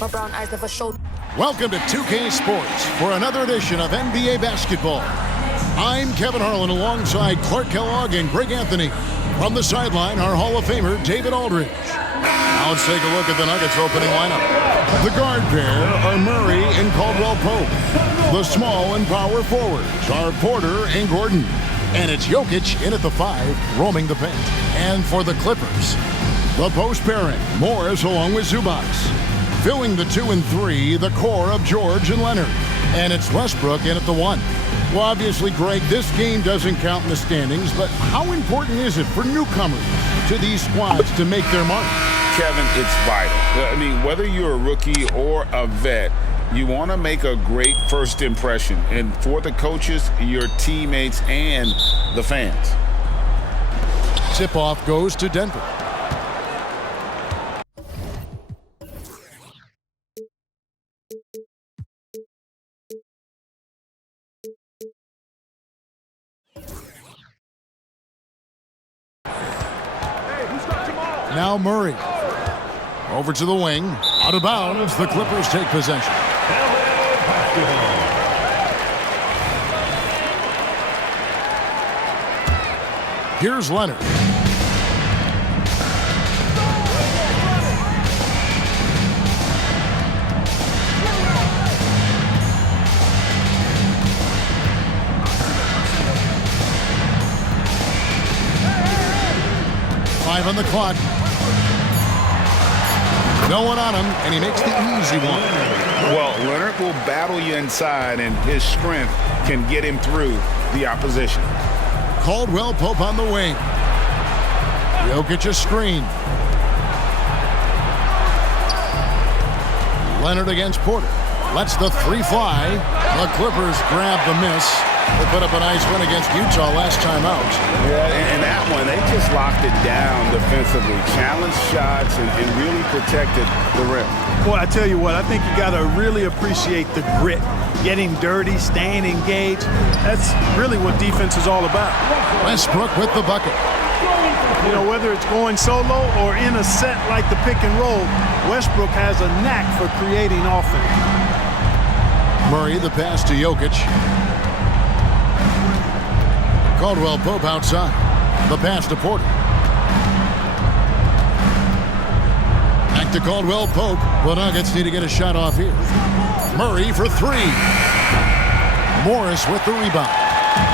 My brown eyes never showed. Welcome to 2K Sports for another edition of NBA basketball. I'm Kevin Harlan alongside Clark Kellogg and Greg Anthony. From the sideline, our Hall of Famer, David Aldridge. Now let's take a look at the Nuggets opening lineup. The guard pair are Murray and Caldwell Pope. The small and power forwards are Porter and Gordon. And it's Jokic in at the 5, roaming the paint. And for the Clippers, the post pairing, Morris along with Zubac. Filling the 2 and 3, the core of George and Leonard. And it's Westbrook in at the 1. Well, obviously, Greg, this game doesn't count in the standings, but how important is it for newcomers to these squads to make their mark? Kevin, it's vital. I mean, whether you're a rookie or a vet, you want to make a great first impression. And for the coaches, your teammates, and the fans. Tip-off goes to Denver. Now Murray. Over to the wing. Out of bounds. The Clippers take possession. Here's Leonard. Five on the clock. No one on him, and he makes the easy one. Well, Leonard will battle you inside, and his strength can get him through the opposition. Caldwell Pope on the wing. Jokic a screen. Leonard against Porter. Lets the 3 fly. The Clippers grab the miss. They put up a nice win against Utah last time out. Yeah, and that one, they just locked it down defensively. Challenged shots and really protected the rim. Boy, I tell you what, I think you got to really appreciate the grit. Getting dirty, staying engaged. That's really what defense is all about. Westbrook with the bucket. You know, whether it's going solo or in a set like the pick and roll, Westbrook has a knack for creating offense. Murray, the pass to Jokic. Caldwell Pope outside. The pass to Porter. Back to Caldwell Pope. The Nuggets need to get a shot off here. Murray for 3. Morris with the rebound.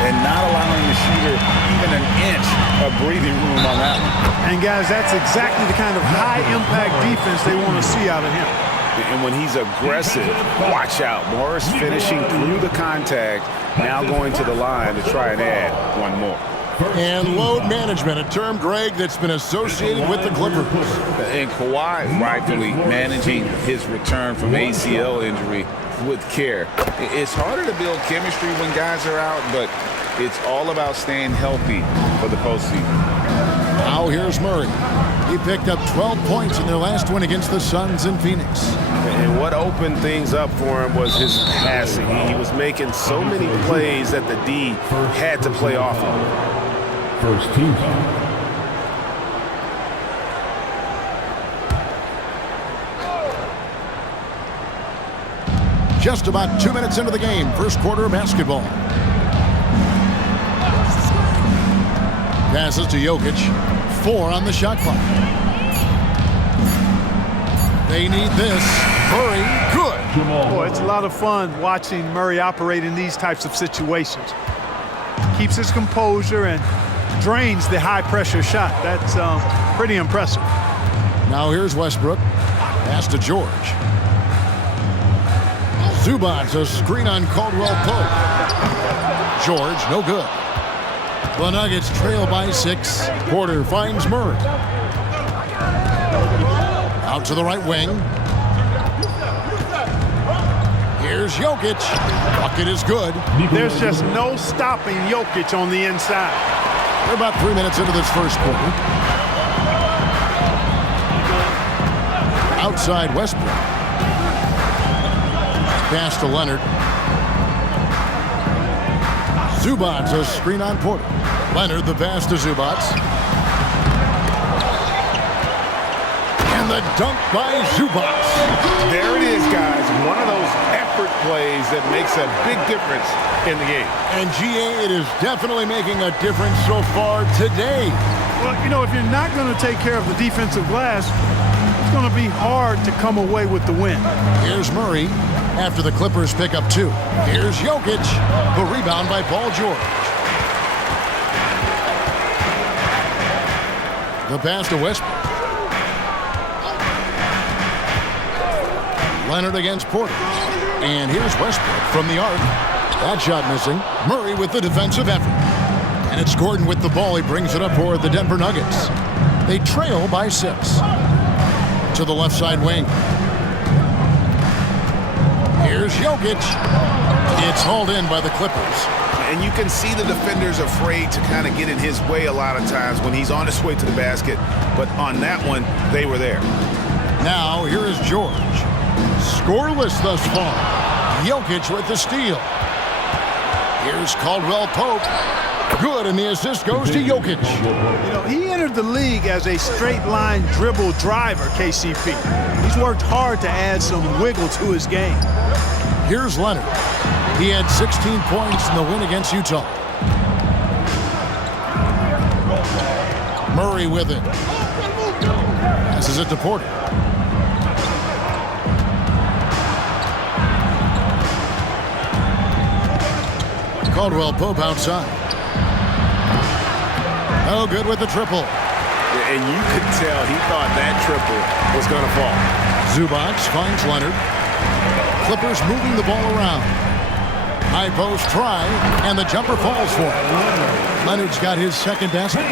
And not allowing the shooter even an inch of breathing room on that one. And guys, that's exactly the kind of high-impact defense they want to see out of him. And when he's aggressive, watch out. Morris finishing through the contact, now going to the line to try and add one more. And load management, a term, Greg, that's been associated with the Clippers. And Kawhi rightfully managing his return from ACL injury with care. It's harder to build chemistry when guys are out, but it's all about staying healthy for the postseason. Now here's Murray. He picked up 12 points in their last win against the Suns in Phoenix. And what opened things up for him was his passing. He was making so many plays that the D had to play off of. First team. Just about 2 minutes into the game, first quarter of basketball. Passes to Jokic. 4 on the shot clock. They need this. Murray, good. Boy, it's a lot of fun watching Murray operate in these types of situations. Keeps his composure and drains the high-pressure shot. That's pretty impressive. Now here's Westbrook. Pass to George. Zubac, a screen on Caldwell Pope. George, no good. The Nuggets trail by 6. Porter finds Murray. Out to the right wing. Here's Jokic. Bucket is good. There's just no stopping Jokic on the inside. We're about 3 minutes into this first quarter. Outside Westbrook. Pass to Leonard. Zubac, a screen on Porter. Leonard, the pass to Zubac. And the dunk by Zubac. There it plays that makes a big difference in the game. And GA, it is definitely making a difference so far today. Well, you know, if you're not going to take care of the defensive glass, it's going to be hard to come away with the win. Here's Murray after the Clippers pick up 2. Here's Jokic. The rebound by Paul George. The pass to Westbrook. Leonard against Porter. And here's Westbrook from the arc. That shot missing. Murray with the defensive effort. And it's Gordon with the ball. He brings it up for the Denver Nuggets. They trail by 6. To the left side wing. Here's Jokic. It's hauled in by the Clippers. And you can see the defenders afraid to kind of get in his way a lot of times when he's on his way to the basket. But on that one, they were there. Now, here is George. Scoreless thus far. Jokic with the steal. Here's Caldwell Pope. Good, and the assist goes to Jokic. You know, he entered the league as a straight-line dribble driver, KCP. He's worked hard to add some wiggle to his game. Here's Leonard. He had 16 points in the win against Utah. Murray with it. Passes it to Porter. Caldwell Pope outside. Oh, good with the triple. And you could tell he thought that triple was going to fall. Zubac finds Leonard. Clippers moving the ball around. High post try, and the jumper falls for him. Leonard's got his second basket.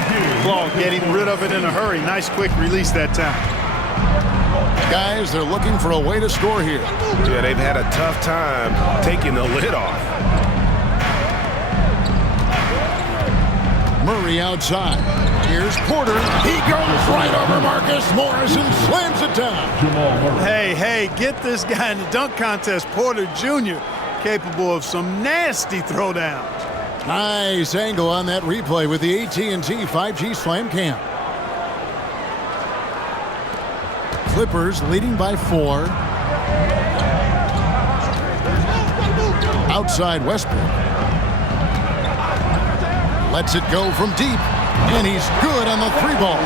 Ball getting rid of it in a hurry. Nice quick release that time. Guys, they're looking for a way to score here. Yeah, they've had a tough time taking the lid off. Murray outside. Here's Porter. He goes right over Marcus Morris and slams it down. Hey, get this guy in the dunk contest, Porter Jr., capable of some nasty throwdowns. Nice angle on that replay with the AT&T 5G Slam Cam. Clippers leading by 4. Outside Westbrook. Lets it go from deep, and he's good on the 3-ball.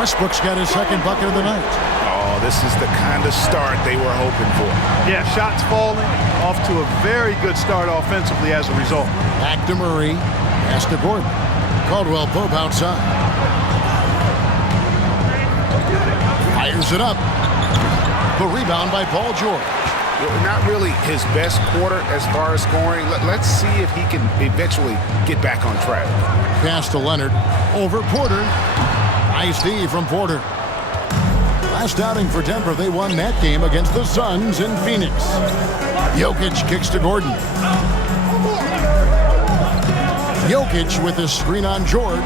Westbrook's got his second bucket of the night. Oh, this is the kind of start they were hoping for. Yeah, shots falling, off to a very good start offensively as a result. Back to Murray, pass to Gordon. Caldwell Pope outside. Fires it up. The rebound by Paul George. Not really his best quarter as far as scoring. Let's see if he can eventually get back on track. Pass to Leonard. Over Porter. Nice D from Porter. Last outing for Denver, they won that game against the Suns in Phoenix. Jokic kicks to Gordon. Jokic with the screen on George.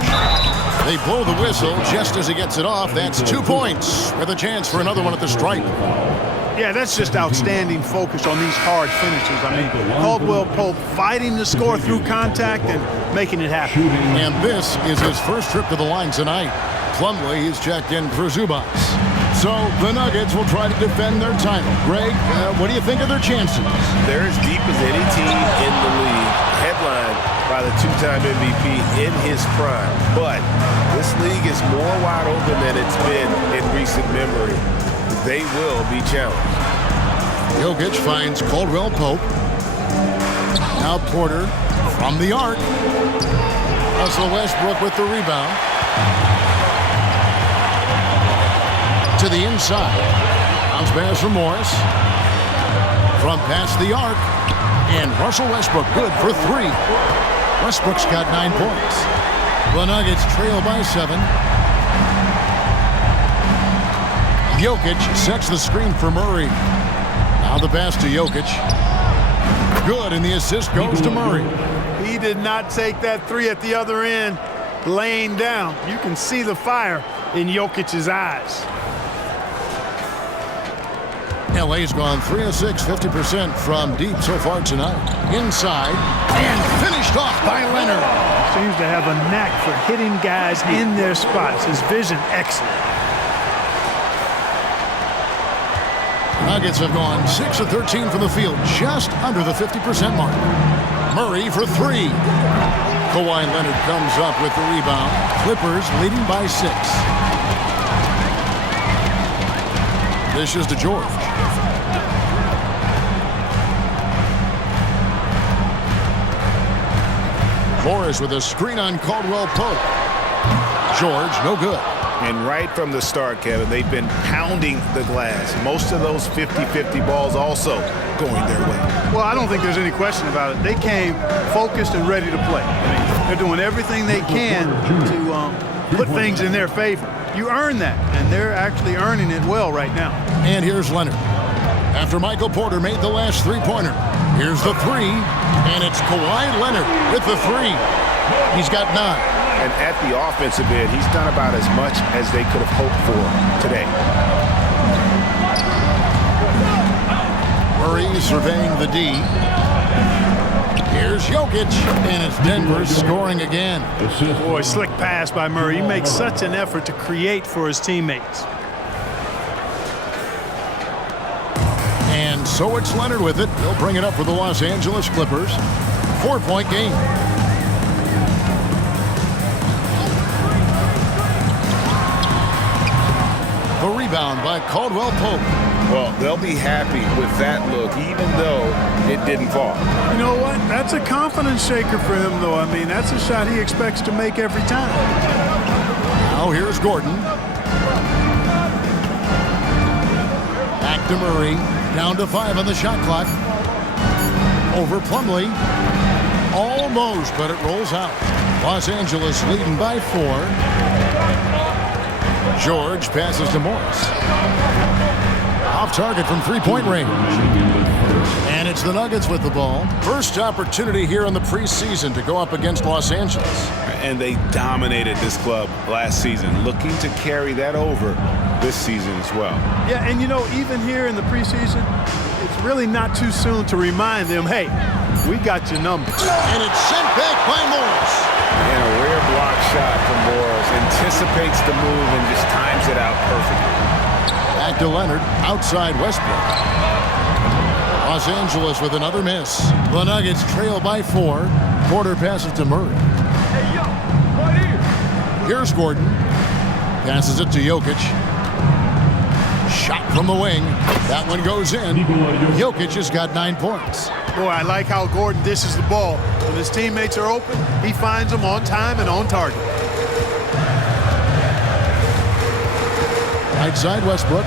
They blow the whistle just as he gets it off. That's 2 points with a chance for another one at the stripe. Yeah, that's just outstanding focus on these hard finishes. I mean, Caldwell Pope fighting to score through contact and making it happen. And this is his first trip to the line tonight. Plumlee is checked in for Zubac. So the Nuggets will try to defend their title. Greg, what do you think of their chances? They're as deep as any team in the league, headlined by the 2-time MVP in his prime. But this league is more wide open than it's been in recent memory. They will be challenged. Jokic finds Caldwell Pope. Now Porter from the arc. Russell Westbrook with the rebound. To the inside. Bounce pass from Morris. From past the arc. And Russell Westbrook good for 3. Westbrook's got 9 points. The Nuggets trail by 7. Jokic sets the screen for Murray. Now the pass to Jokic. Good, and the assist goes to Murray. He did not take that 3 at the other end, laying down. You can see the fire in Jokic's eyes. LA's gone 3 of 6, 50% from deep so far tonight. Inside, and finished off by Leonard. Seems to have a knack for hitting guys in their spots. His vision excellent. Nuggets have gone 6 of 13 from the field, just under the 50% mark. Murray for three. Kawhi Leonard comes up with the rebound. Clippers leading by 6. Dishes to George. Morris with a screen on Caldwell Pope. George, no good. And right from the start, Kevin, they've been pounding the glass. Most of those 50-50 balls also going their way. Well, I don't think there's any question about it. They came focused and ready to play. I mean, they're doing everything they can to put things in their favor. You earn that, and they're actually earning it well right now. And here's Leonard. After Michael Porter made the last three-pointer, here's the three, and it's Kawhi Leonard with the three. He's got 9. And at the offensive end, he's done about as much as they could have hoped for today. Murray surveying the D. Here's Jokic, and it's Denver scoring again. Boy, slick pass by Murray. He makes such an effort to create for his teammates. And so it's Leonard with it. He'll bring it up for the Los Angeles Clippers. 4-point game. The rebound by Caldwell Pope. Well, they'll be happy with that look, even though it didn't fall. You know what? That's a confidence shaker for him, though. I mean, that's a shot he expects to make every time. Now here's Gordon. Back to Murray. Down to 5 on the shot clock. Over Plumlee. Almost, but it rolls out. Los Angeles leading by 4. George passes to Morris. Off target from three-point range. And it's the Nuggets with the ball. First opportunity here in the preseason to go up against Los Angeles. And they dominated this club last season, looking to carry that over this season as well. Yeah, and you know, even here in the preseason, it's really not too soon to remind them, hey, we got your number. And it's sent back by Morris. And a rare block shot from Morris. Anticipates the move and just times it out perfectly. Back to Leonard, outside Westbrook. Los Angeles with another miss. The Nuggets trail by 4. Porter passes to Murray. Here's Gordon. Passes it to Jokic. Shot from the wing. That one goes in. Jokic has got 9 points. Boy, I like how Gordon dishes the ball. When his teammates are open, he finds them on time and on target. Right side Westbrook.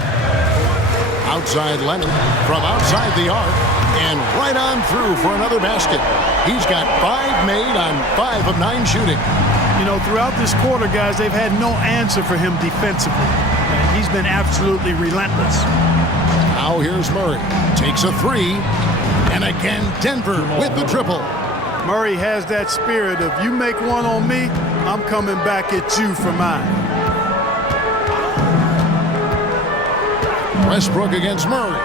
Outside Leonard. From outside the arc. And right on through for another basket. He's got 5 made on 5 of 9 shooting. You know, throughout this quarter, guys, they've had no answer for him defensively. And he's been absolutely relentless. Now here's Murray. Takes a 3. And again, Denver with the triple. Murray has that spirit of, you make one on me, I'm coming back at you for mine. Westbrook against Murray.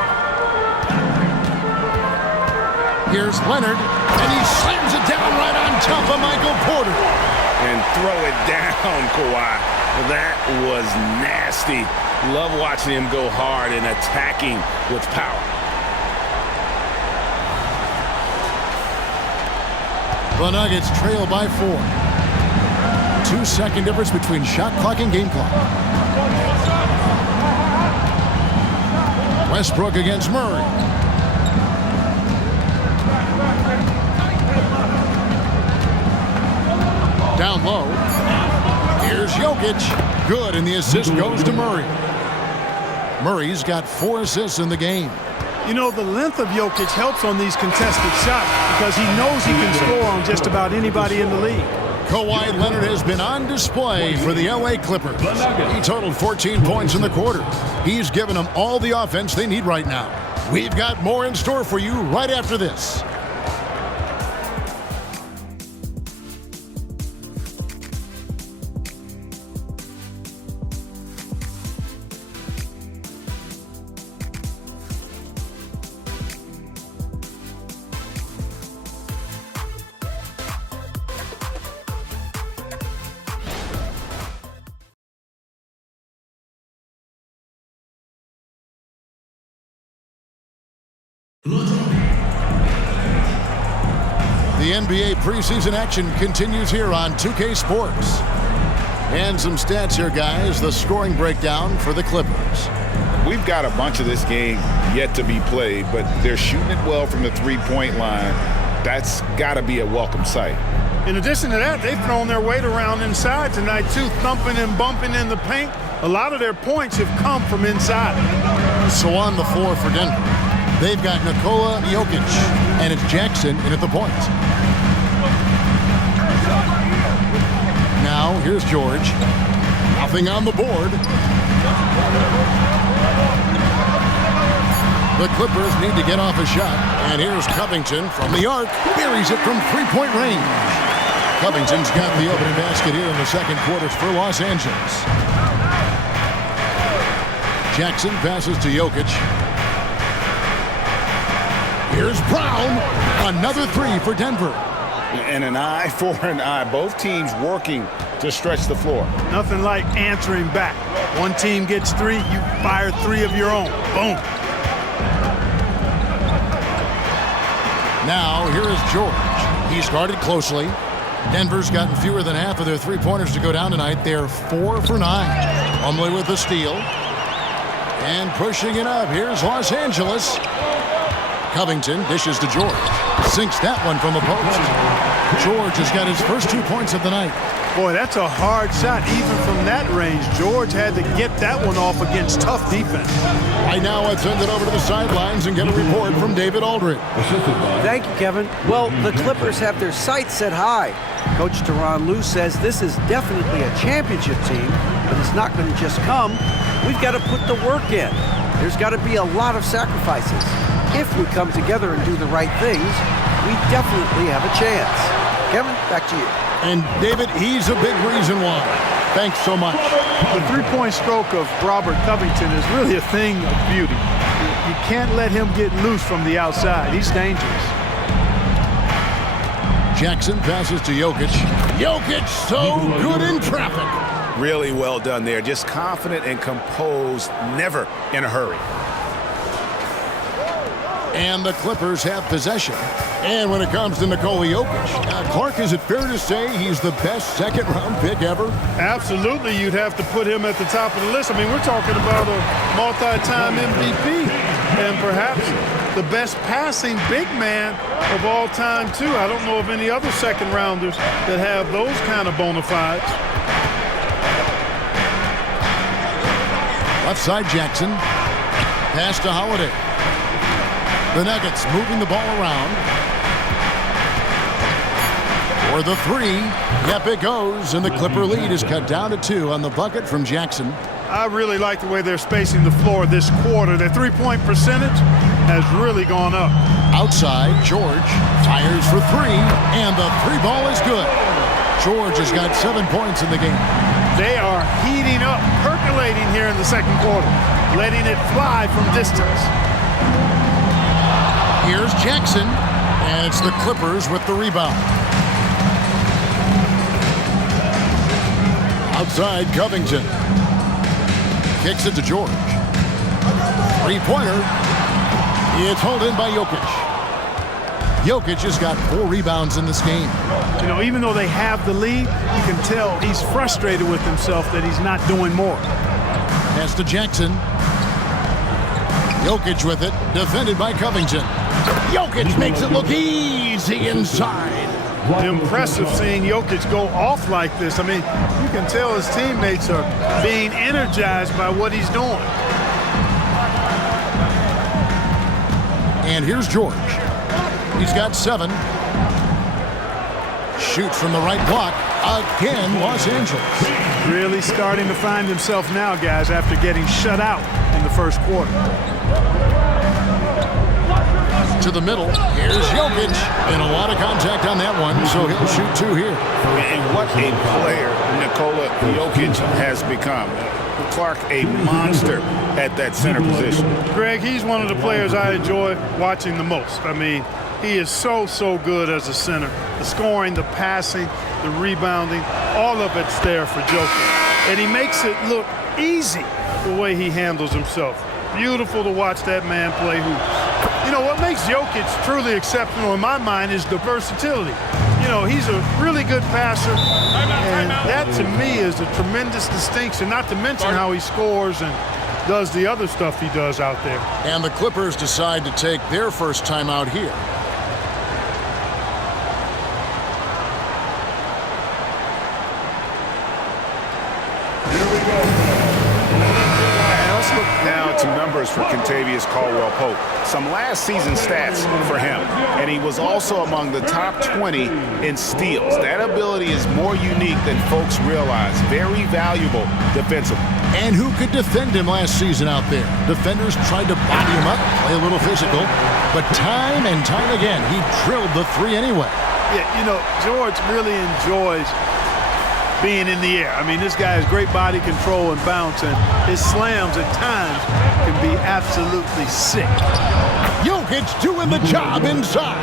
Here's Leonard, and he slams it down right on top of Michael Porter. And throw it down, Kawhi. That was nasty. Love watching him go hard and attacking with power. The Nuggets trail by 4. 2-second difference between shot clock and game clock. Westbrook against Murray. Down low. Here's Jokic. Good, and the assist goes to Murray. Murray's got 4 assists in the game. You know, the length of Jokic helps on these contested shots because he knows he can score on just about anybody in the league. Kawhi Leonard has been on display for the LA Clippers. He totaled 14 points in the quarter. He's given them all the offense they need right now. We've got more in store for you right after this. The NBA preseason action continues here on 2K Sports. And some stats here, guys. The scoring breakdown for the Clippers. We've got a bunch of this game yet to be played, but they're shooting it well from the three-point line. That's got to be a welcome sight. In addition to that, they've thrown their weight around inside tonight, too, thumping and bumping in the paint. A lot of their points have come from inside. So on the floor for Denver, they've got Nikola Jokic, and it's Jackson in at the point. Now, here's George. Nothing on the board. The Clippers need to get off a shot. And here's Covington from the arc. Buries it from three-point range. Covington's got the opening basket here in the second quarter for Los Angeles. Jackson passes to Jokic. Here's Brown. Another three for Denver. And an eye for an eye. Both teams working to stretch the floor. Nothing like answering back. One team gets three, you fire three of your own. Boom. Now, here is George. He's guarded closely. Denver's gotten fewer than half of their three-pointers to go down tonight. They're 4 for 9. Plumlee with the steal. And pushing it up. Here's Los Angeles. Covington dishes to George. Sinks that one from the post. George has got his first 2 points of the night. Boy, that's a hard shot even from that range. George had to get that one off against tough defense. Right now, let's send it over to the sidelines and get a report from David Aldridge. Thank you, Kevin. Well, the Clippers have their sights set high. Coach Tyronn Lue says this is definitely a championship team, but it's not going to just come. We've got to put the work in. There's got to be a lot of sacrifices. If we come together and do the right things, we definitely have a chance. Kevin, back to you. And David, he's a big reason why. Thanks so much. The three-point stroke of Robert Covington is really a thing of beauty. You can't let him get loose from the outside. He's dangerous. Jackson passes to Jokic. Jokic so good in traffic. Really well done there. Just confident and composed, never in a hurry. And the Clippers have possession. And when it comes to Nikola Jokic, Clark, is it fair to say he's the best second-round pick ever? Absolutely, you'd have to put him at the top of the list. I mean, we're talking about a multi-time MVP and perhaps the best passing big man of all time, too. I don't know of any other second-rounders that have those kind of bona fides. Left side, Jackson. Pass to Holiday. The Nuggets moving the ball around. For the three. Yep, it goes. And the Clipper lead is cut down to 2 on the bucket from Jackson. I really like the way they're spacing the floor this quarter. Their three-point percentage has really gone up. Outside, George fires for 3. And the 3 ball is good. George has got 7 points in the game. They are heating up, percolating here in the second quarter, letting it fly from distance. Here's Jackson, and it's the Clippers with the rebound. Outside, Covington. Kicks it to George. Three-pointer. It's held in by Jokic. Jokic has got 4 rebounds in this game. You know, even though they have the lead, you can tell he's frustrated with himself that he's not doing more. Pass to Jackson. Jokic with it, defended by Covington. Jokic makes it look easy inside. Impressive seeing Jokic go off like this. I mean, you can tell his teammates are being energized by what he's doing. And here's George. He's got 7. Shoots from the right block. Again, Los Angeles. Really starting to find himself now, guys, after getting shut out in the first quarter. To the middle. Here's Jokic. And a lot of contact on that one, so he'll shoot 2 here. And what a player Nikola Jokic has become. Clark, a monster at that center position. Greg, he's one of the players I enjoy watching the most. I mean, he is so good as a center. The scoring, the passing, the rebounding, all of it's there for Jokic. And he makes it look easy the way he handles himself. Beautiful to watch that man play who You know, what makes Jokic truly exceptional in my mind is the versatility. You know, he's a really good passer, and that to me is a tremendous distinction, not to mention how he scores and does the other stuff he does out there. And the Clippers decide to take their first time out here. To numbers for Kentavious Caldwell-Pope. Some last season stats for him, and he was also among the top 20 in steals. That ability is more unique than folks realize. Very valuable defensively. And who could defend him last season out there? Defenders tried to body him up, play a little physical, but time and time again, he drilled the three anyway. Yeah, you know, George really enjoys being in the air. I mean, this guy has great body control and bounce, and his slams at times can be absolutely sick. Jokic doing the job inside.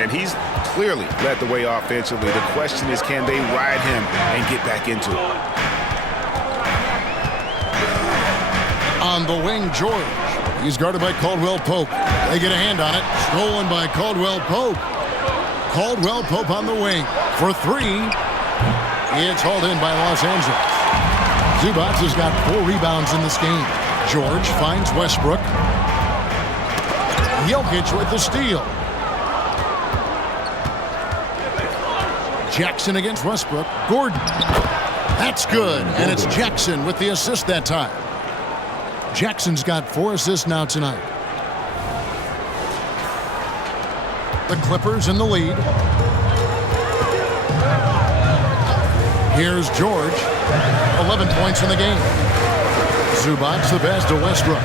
And he's clearly led the way offensively. The question is, can they ride him and get back into it? On the wing, George. He's guarded by Caldwell-Pope. They get a hand on it. Stolen by Caldwell-Pope. Caldwell-Pope on the wing for three. It's hauled in by Los Angeles. Zubac has got 4 rebounds in this game. George finds Westbrook. Jokic with the steal. Jackson against Westbrook. Gordon. That's good. And it's Jackson with the assist that time. Jackson's got 4 assists now tonight. The Clippers in the lead. Here's George. 11 points in the game. Zubac the pass to Westbrook.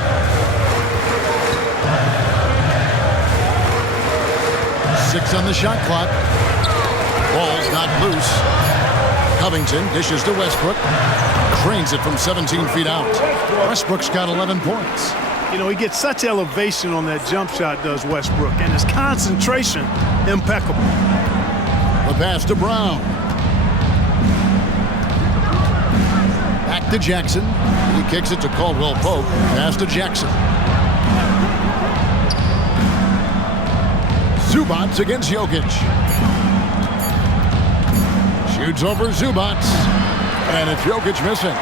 Six on the shot clock. Ball's not loose. Covington dishes to Westbrook. Drains it from 17 feet out. Westbrook's got 11 points. You know, he gets such elevation on that jump shot, does Westbrook, and his concentration impeccable. The pass to Brown. Back to Jackson. He kicks it to Caldwell-Pope. Pass to Jackson. Zubac against Jokic. Shoots over Zubac. And it's Jokic missing.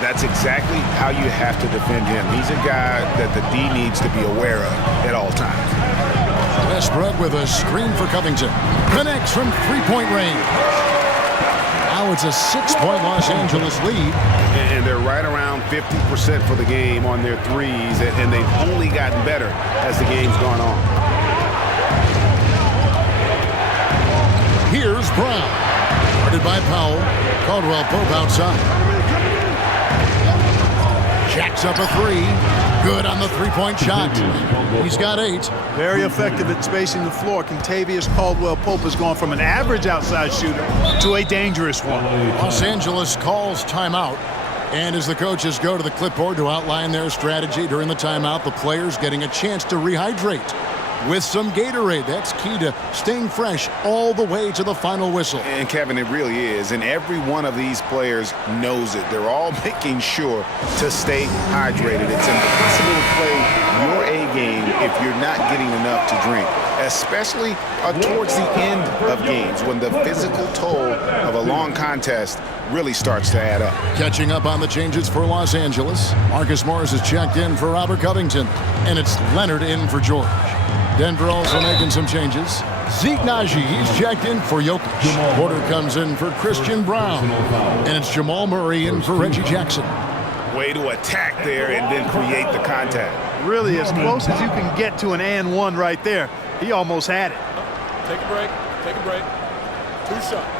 That's exactly how you have to defend him. He's a guy that the D needs to be aware of at all times. Westbrook with a screen for Covington. Connects from three-point range. Now it's a 6-point Los Angeles lead. And they're right around 50% for the game on their threes, and they've only gotten better as the game's gone on. Here's Brown. Guarded by Powell. Caldwell-Pope outside. Jacks up a three. Good on the three-point shot. He's got 8. Very effective at spacing the floor. Kentavious Caldwell-Pope has gone from an average outside shooter to a dangerous one. Los Angeles calls timeout. And as the coaches go to the clipboard to outline their strategy during the timeout, the players getting a chance to rehydrate with some Gatorade. That's key to staying fresh all the way to the final whistle. And Kevin, it really is. And every one of these players knows it. They're all making sure to stay hydrated. It's impossible to play your A game if you're not getting enough to drink, especially towards the end of games when the physical toll of a long contest really starts to add up. Catching up on the changes for Los Angeles. Marcus Morris is checked in for Robert Covington. And it's Leonard in for George. Denver also making some changes. Zeke Naji, he's checked in for Jokic. Porter comes in for Christian Brown. And it's Jamal Murray in for Reggie Jackson. Way to attack there and then create the contact. Really as close as you can get to an and one right there. He almost had it. Take a break. Take a break. 2 shots.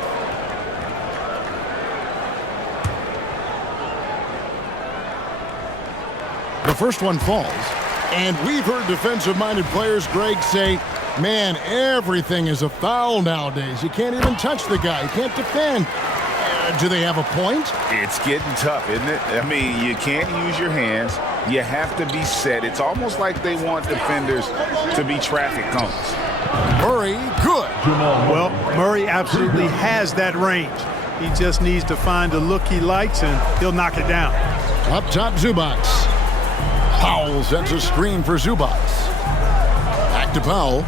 The first one falls. And we've heard defensive-minded players, Greg, say, man, everything is a foul nowadays. You can't even touch the guy. You can't defend. Do they have a point? It's getting tough, isn't it? I mean, you can't use your hands. You have to be set. It's almost like they want defenders to be traffic cones. Murray, good. Well, Murray absolutely has that range. He just needs to find the look he likes, and he'll knock it down. Up top, Zubac. Powell sets a screen for Zubac. Back to Powell.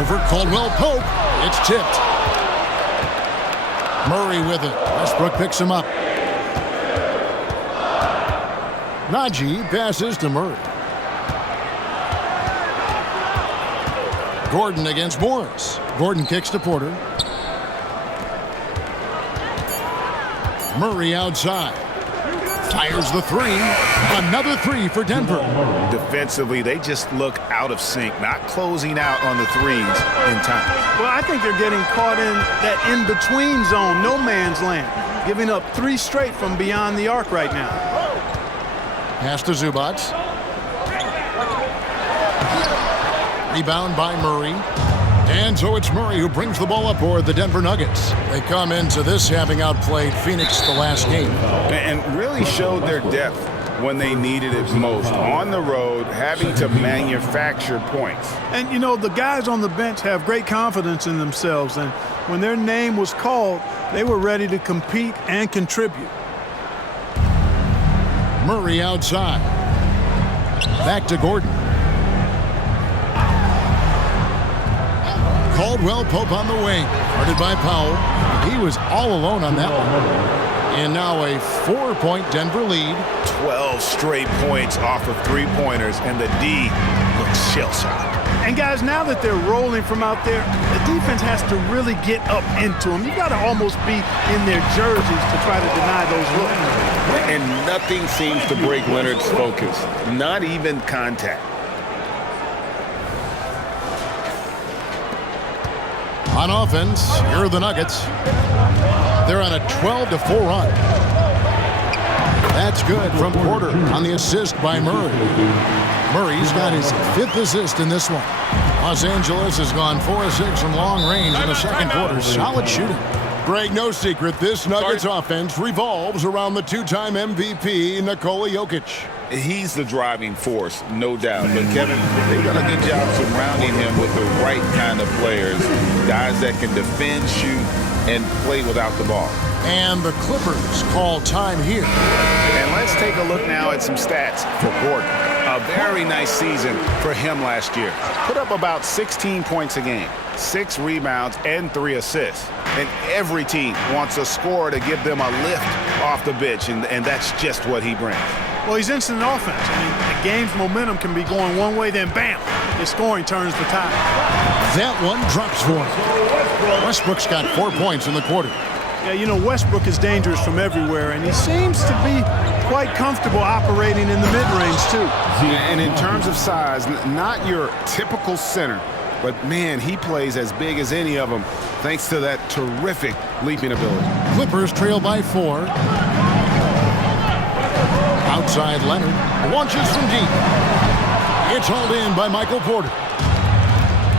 Over Caldwell-Pope. It's tipped. Murray with it. Westbrook picks him up. Najee passes to Murray. Gordon against Morris. Gordon kicks to Porter. Murray outside. Fires the three. Another three for Denver. Defensively, they just look out of sync, not closing out on the threes in time. Well, I think they're getting caught in that in-between zone, no man's land, giving up 3 straight from beyond the arc right now. Pass to Zubac. Rebound by Murray. And so it's Murray who brings the ball up for the Denver Nuggets. They come into this having outplayed Phoenix the last game. And really showed their depth when they needed it most. On the road, having to manufacture points. And, you know, the guys on the bench have great confidence in themselves. And when their name was called, they were ready to compete and contribute. Murray outside. Back to Gordon. Caldwell-Pope on the wing. Guarded by Powell. He was all alone on that one. And now a 4-point Denver lead. 12 straight points off of three-pointers, and the D looks shell-shocked. And guys, now that they're rolling from out there, the defense has to really get up into them. You've got to almost be in their jerseys to try to deny those looks. And nothing seems to break Leonard's focus, not even contact. On offense, here are the Nuggets. They're on a 12-4 run. That's good from Porter on the assist by Murray. Murray's got his 5th assist in this one. Los Angeles has gone 4 of 6 from long range in the second quarter. Solid shooting. Greg, no secret, this Nuggets offense revolves around the 2-time MVP, Nikola Jokic. He's the driving force, no doubt. But, Kevin, they've done a good job surrounding him with the right kind of players, guys that can defend, shoot, and play without the ball. And the Clippers call time here. And let's take a look now at some stats for Gordon. A very nice season for him last year. Put up about 16 points a game, 6 rebounds, and 3 assists. And every team wants a scorer to give them a lift off the bench, and that's just what he brings. Well, he's instant offense. I mean, the game's momentum can be going one way, then bam, his scoring turns the tide. That one drops for him. Westbrook's got 4 points in the quarter. Yeah, you know, Westbrook is dangerous from everywhere, and he seems to be quite comfortable operating in the mid-range, too. And in terms of size, not your typical center, but, man, he plays as big as any of them thanks to that terrific leaping ability. Clippers trail by 4. Outside Leonard. Launches from deep. It's hauled in by Michael Porter.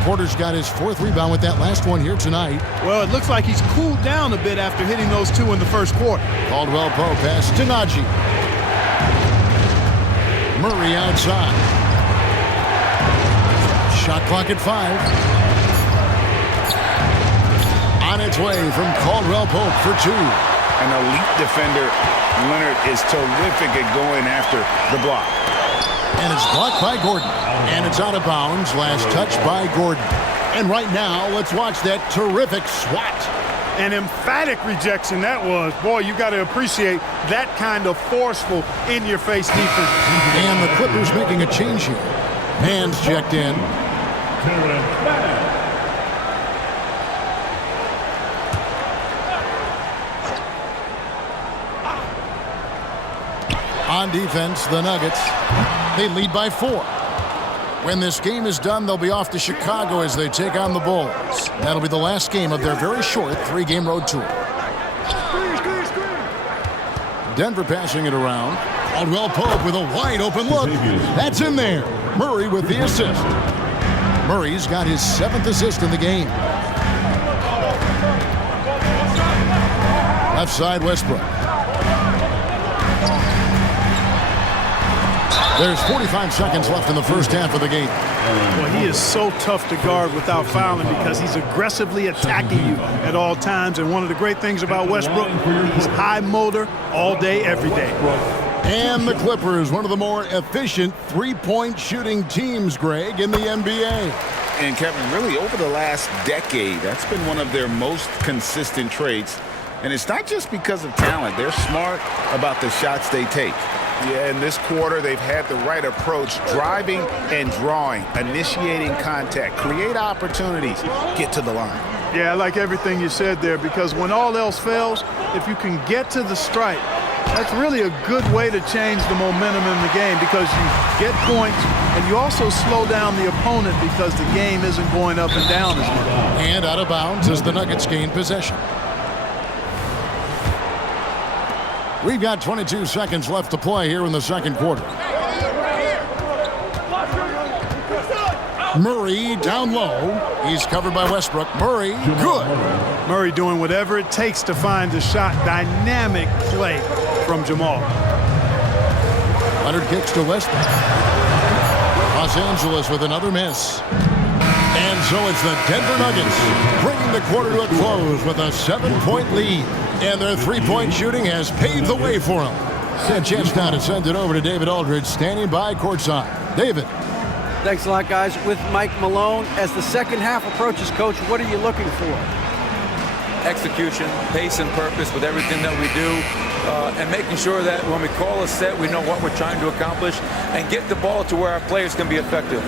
Porter's got his 4th rebound with that last one here tonight. Well, it looks like he's cooled down a bit after hitting those 2 in the first quarter. Caldwell-Pope pass to Najee. Murray outside. Shot clock at 5. On its way from Caldwell-Pope for 2. An elite defender. Leonard is terrific at going after the block. And it's blocked by Gordon. And it's out of bounds. Last touch by Gordon. And right now, let's watch that terrific swat. An emphatic rejection that was. Boy, you got to appreciate that kind of forceful, in-your-face defense. And the Clippers making a change here. Hands checked in. On defense, the Nuggets, they lead by 4. When this game is done, they'll be off to Chicago as they take on the Bulls. That'll be the last game of their very short 3-game road tour. Denver passing it around. Caldwell-Pope with a wide open look. That's in there. Murray with the assist. Murray's got his 7th assist in the game. Left side, Westbrook. There's 45 seconds left in the first half of the game. Well, he is so tough to guard without fouling because he's aggressively attacking you at all times. And one of the great things about Westbrook, he's high motor all day, every day. And the Clippers, one of the more efficient three-point shooting teams, Greg, in the NBA. And Kevin, really over the last decade, that's been one of their most consistent traits. And it's not just because of talent. They're smart about the shots they take. Yeah, in this quarter, they've had the right approach, driving and drawing, initiating contact, create opportunities, get to the line. Yeah, I like everything you said there, because when all else fails, if you can get to the stripe, that's really a good way to change the momentum in the game, because you get points and you also slow down the opponent because the game isn't going up and down as much. And out of bounds as the Nuggets gain possession. We've got 22 seconds left to play here in the second quarter. Murray down low. He's covered by Westbrook. Murray, good. Murray doing whatever it takes to find the shot. Dynamic play from Jamal. Leonard kicks to Westbrook. Los Angeles with another miss. And so it's the Denver Nuggets bringing the quarter to a close with a 7-point lead. And their three-point shooting has paved the way for them. And chance now to send it over to David Aldridge, standing by courtside. David. Thanks a lot, guys. With Mike Malone, as the second half approaches, Coach, what are you looking for? Execution, pace, and purpose with everything that we do, and making sure that when we call a set, we know what we're trying to accomplish and get the ball to where our players can be effective.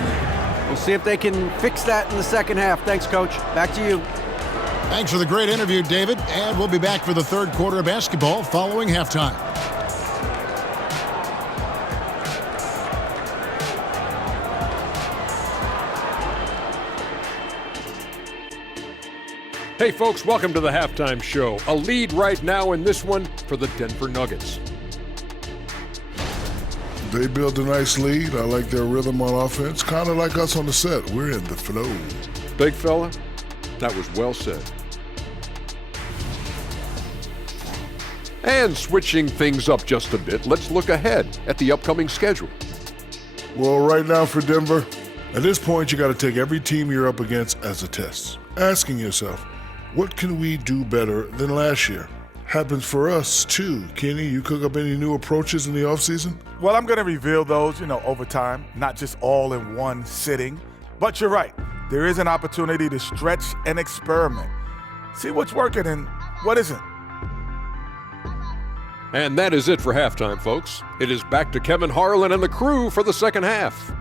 We'll see if they can fix that in the second half. Thanks, Coach. Back to you. Thanks for the great interview, David. And we'll be back for the third quarter of basketball following halftime. Hey folks, welcome to the halftime show. A lead right now in this one for the Denver Nuggets. They built a nice lead. I like their rhythm on offense. Kind of like us on the set. We're in the flow. Big fella, that was well said. And switching things up just a bit, let's look ahead at the upcoming schedule. Well, right now for Denver, at this point, you got to take every team you're up against as a test. Asking yourself, what can we do better than last year? Happens for us, too. Kenny, you cook up any new approaches in the offseason? Well, I'm going to reveal those, over time, not just all in one sitting. But you're right. There is an opportunity to stretch and experiment. See what's working and what isn't. And that is it for halftime, folks. It is back to Kevin Harlan and the crew for the second half.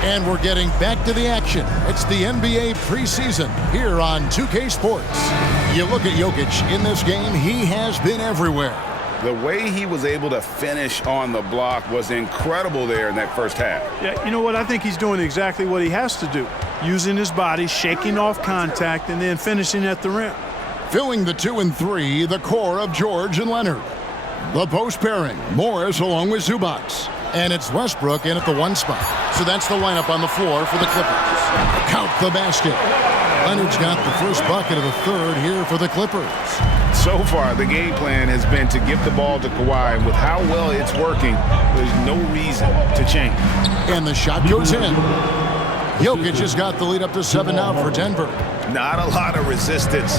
And we're getting back to the action. It's the NBA preseason here on 2K Sports. You look at Jokic in this game, he has been everywhere. The way he was able to finish on the block was incredible there in that first half. Yeah, you know what? I think he's doing exactly what he has to do. Using his body, shaking off contact, and then finishing at the rim. Filling the 2 and 3, the core of George and Leonard. The post pairing, Morris along with Zubac. And it's Westbrook in at the 1 spot. So that's the lineup on the floor for the Clippers. Count the basket. Leonard's got the first bucket of the third here for the Clippers. So far, the game plan has been to give the ball to Kawhi, and with how well it's working, there's no reason to change. And the shot goes in. Jokic has got the lead up to 7 now for Denver. Not a lot of resistance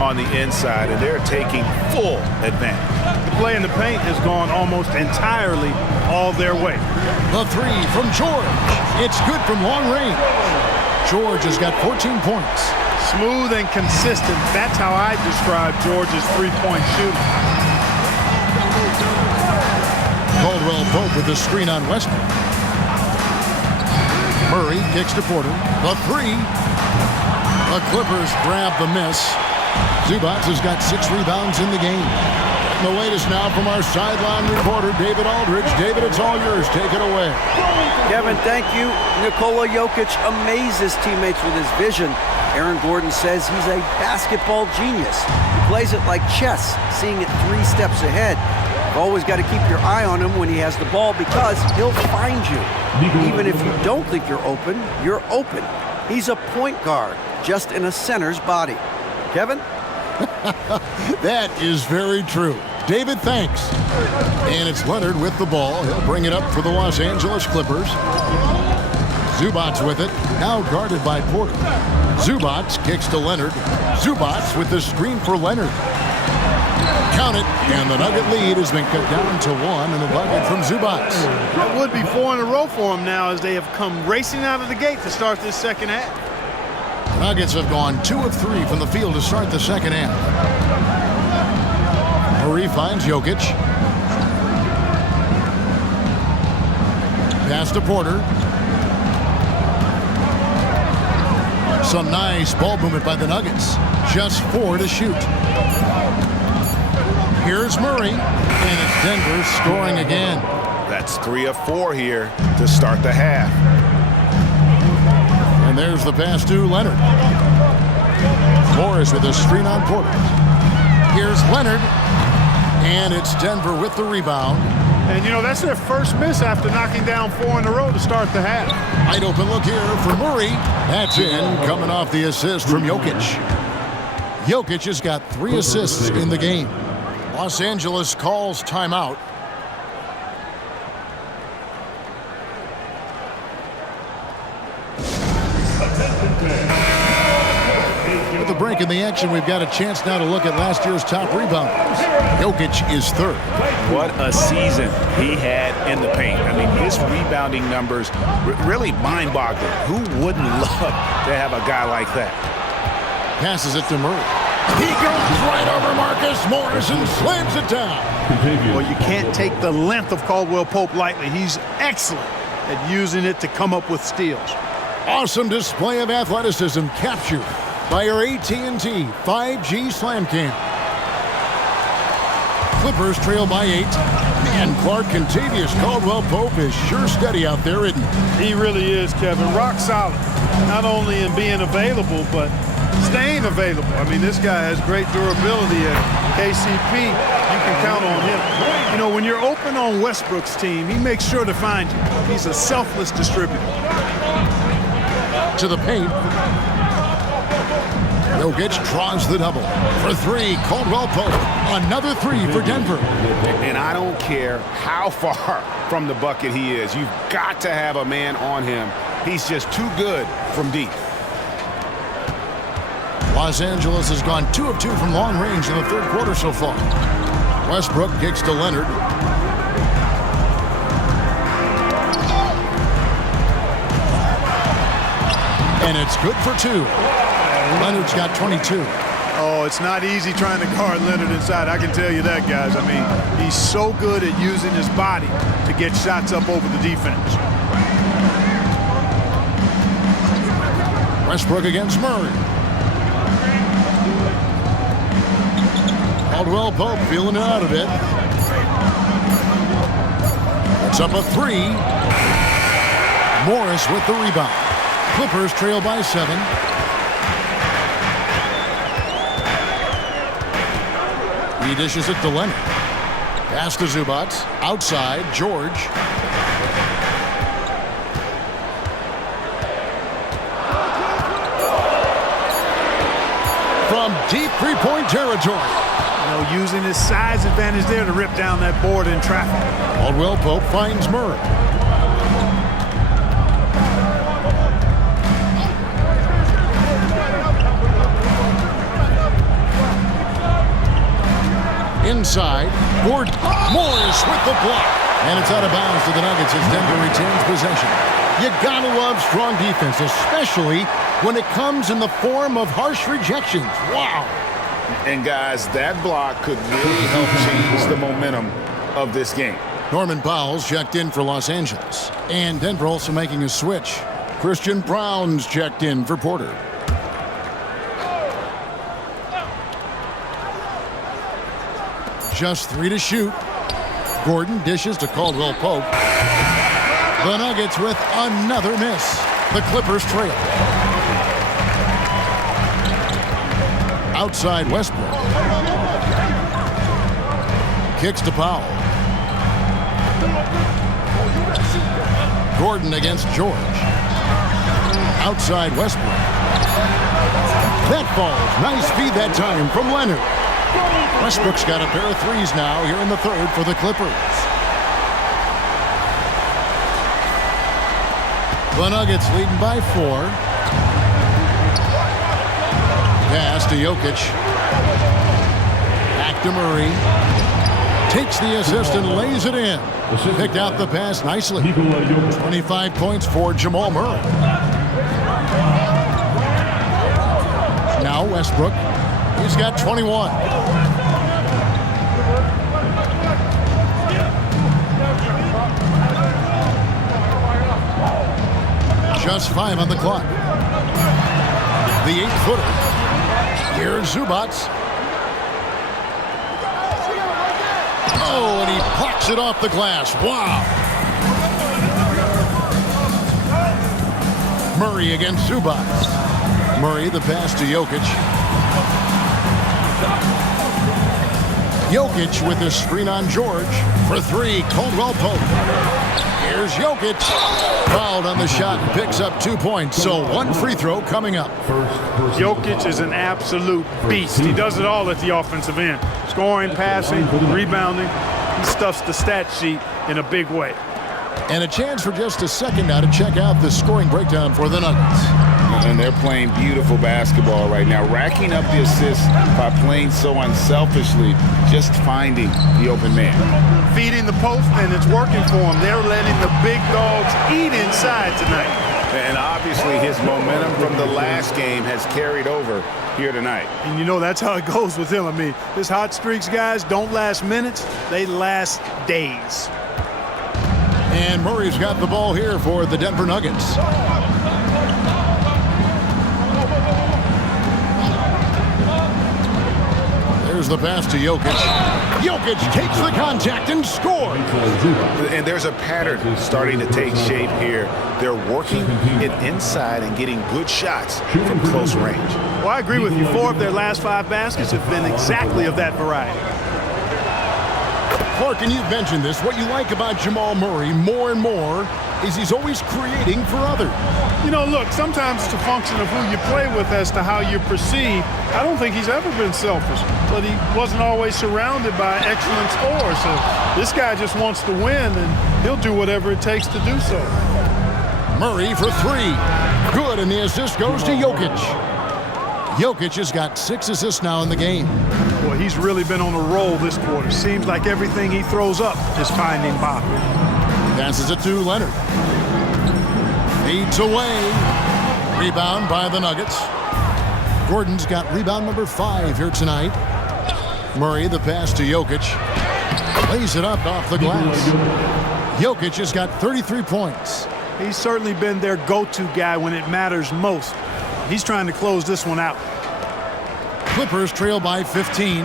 on the inside, and they're taking full advantage. The play in the paint has gone almost entirely all their way. The 3 from George. It's good from long range. George has got 14 points. Smooth and consistent. That's how I describe George's three-point shooting. Caldwell Pope with the screen on Westbrook. Murray kicks to Porter. The 3. The Clippers grab the miss. Zubac has got 6 rebounds in the game. The latest now from our sideline reporter, David Aldridge. David, it's all yours. Take it away. Kevin, thank you. Nikola Jokic amazes teammates with his vision. Aaron Gordon says he's a basketball genius. He plays it like chess, seeing it 3 steps ahead. You've always got to keep your eye on him when he has the ball because he'll find you. Even if you don't think you're open, you're open. He's a point guard, just in a center's body. Kevin? That is very true. David thanks. And it's Leonard with the ball. He'll bring it up for the Los Angeles Clippers. Zubats with it, now guarded by Porter. Zubats kicks to Leonard. Zubats with the screen for Leonard. Count it, and the Nugget lead has been cut down to 1 in the bucket from Zubats. That would be 4 in a row for him now as they have come racing out of the gate to start this second half. The Nuggets have gone 2 of 3 from the field to start the second half. Murray finds Jokic. Pass to Porter. Some nice ball movement by the Nuggets. Just 4 to shoot. Here's Murray, and it's Denver scoring again. That's 3 of 4 here to start the half. And there's the pass to Leonard. Morris with a screen on Porter. Here's Leonard, and it's Denver with the rebound. And, you know, that's their first miss after knocking down 4 in a row to start the half. Wide open look here for Murray. That's in, coming off the assist from Jokic. Jokic has got 3 assists in the game. Los Angeles calls timeout. With the break in the action, we've got a chance now to look at last year's top rebounders. Jokic is 3rd. What a season he had in the paint. I mean, his rebounding numbers really mind-boggling. Who wouldn't love to have a guy like that? Passes it to Murray. He goes right over Marcus Morris and slams it down. Well, you can't take the length of Caldwell Pope lightly. He's excellent at using it to come up with steals. Awesome display of athleticism captured by our AT&T 5G Slam Cam. Clippers trail by 8. Man, Clark Contavious Caldwell Pope is sure steady out there, isn't he? He really is, Kevin. Rock solid. Not only in being available, but staying available. I mean, this guy has great durability at KCP. You can count on him. You know, when you're open on Westbrook's team, he makes sure to find you. He's a selfless distributor. To the paint. Jokic draws the double. For 3, Caldwell Pope. Another 3 for Denver. And I don't care how far from the bucket he is. You've got to have a man on him. He's just too good from deep. Los Angeles has gone 2 of 2 from long range in the 3rd quarter so far. Westbrook kicks to Leonard. And it's good for 2. Leonard's got 22. Oh, it's not easy trying to guard Leonard inside. I can tell you that, guys. I mean, he's so good at using his body to get shots up over the defense. Westbrook against Murray. Caldwell Pope feeling it out a bit. It's up a 3. Morris with the rebound. Clippers trail by 7. He dishes it to Leonard. Pass to Zubats. Outside, George. From deep three-point territory. You know, using his size advantage there to rip down that board in traffic. Caldwell Pope finds Murray. Inside, Gordon. Morris with the block. And it's out of bounds to the Nuggets as Denver retains possession. You gotta love strong defense, especially when it comes in the form of harsh rejections. Wow. And guys, that block could really help change the momentum of this game. Norman Powell's checked in for Los Angeles. And Denver also making a switch. Christian Brown's checked in for Porter. Just 3 to shoot. Gordon dishes to Caldwell Pope. The Nuggets with another miss. The Clippers trail. Outside Westbrook. Kicks to Powell. Gordon against George. Outside Westbrook. That falls. Nice feed that time from Leonard. Westbrook's got a pair of threes now here in the third for the Clippers. The Nuggets leading by 4. Pass to Jokic. Back to Murray. Takes the assist and lays it in. Picked out the pass nicely. 25 points for Jamal Murray. Now Westbrook. He's got 21. Just 5 on the clock. The 8-footer. Here's Zubac. Oh, and he plucks it off the glass. Wow. Murray against Zubac. Murray, the pass to Jokic. Jokic with the screen on George for 3. Caldwell Pope. Here's Jokic. Fouled on the shot and picks up 2 points. So 1 free throw coming up. Jokic is an absolute beast. He does it all at the offensive end. Scoring, passing, rebounding. He stuffs the stat sheet in a big way. And a chance for just a second now to check out the scoring breakdown for the Nuggets. And they're playing beautiful basketball right now, racking up the assists by playing so unselfishly, just finding the open man. Feeding the post, and it's working for them. They're letting the big dogs eat inside tonight. And obviously his momentum from the last game has carried over here tonight. And you know that's how it goes with him. I mean, his hot streaks, guys, don't last minutes. They last days. And Murray's got the ball here for the Denver Nuggets. There's the pass to Jokic. Jokic takes the contact and scores. And there's a pattern starting to take shape here. They're working it inside and getting good shots from close range. Well, I agree with you. 4 of their last 5 baskets have been exactly of that variety. Clark, and you've mentioned this, what you like about Jamal Murray more and more is he's always creating for others. You know, look, sometimes it's a function of who you play with as to how you're perceived. I don't think he's ever been selfish, but he wasn't always surrounded by excellent scorers. So this guy just wants to win, and he'll do whatever it takes to do so. Murray for 3. Good, and the assist goes to Jokic. Jokic has got 6 assists now in the game. Boy, he's really been on a roll this quarter. Seems like everything he throws up is finding bottom. Passes it to Leonard. Feeds away. Rebound by the Nuggets. Gordon's got rebound number 5 here tonight. Murray, the pass to Jokic. Lays it up off the glass. Jokic has got 33 points. He's certainly been their go-to guy when it matters most. He's trying to close this one out. Clippers trail by 15.